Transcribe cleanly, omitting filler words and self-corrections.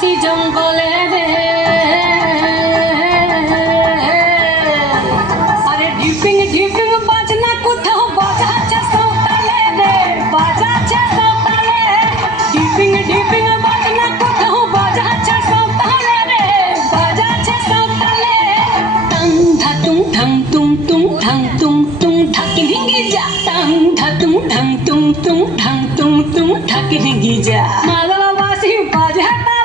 আসি জঙ্গলে রে আরে ঢিপিং ঢিপিং বাজনা কোথাও বাজাচ্ছে সাঁওতালে রে বাজাচ্ছে সাঁওতালে ঢিপিং ঢিপিং বাজনা কোথাও বাজাচ্ছে সাঁওতালে রে বাজাচ্ছে সাঁওতালে টাং ধাতুং ঠাং তুং তুং ঠাং তুং তুং ঠাকি হিঙ্গি যা টাং ধাতুং ঠাং তুং তুং ঠাং তুং তুং ঠাকি হিঙ্গি যা মালবাসী বাজাটা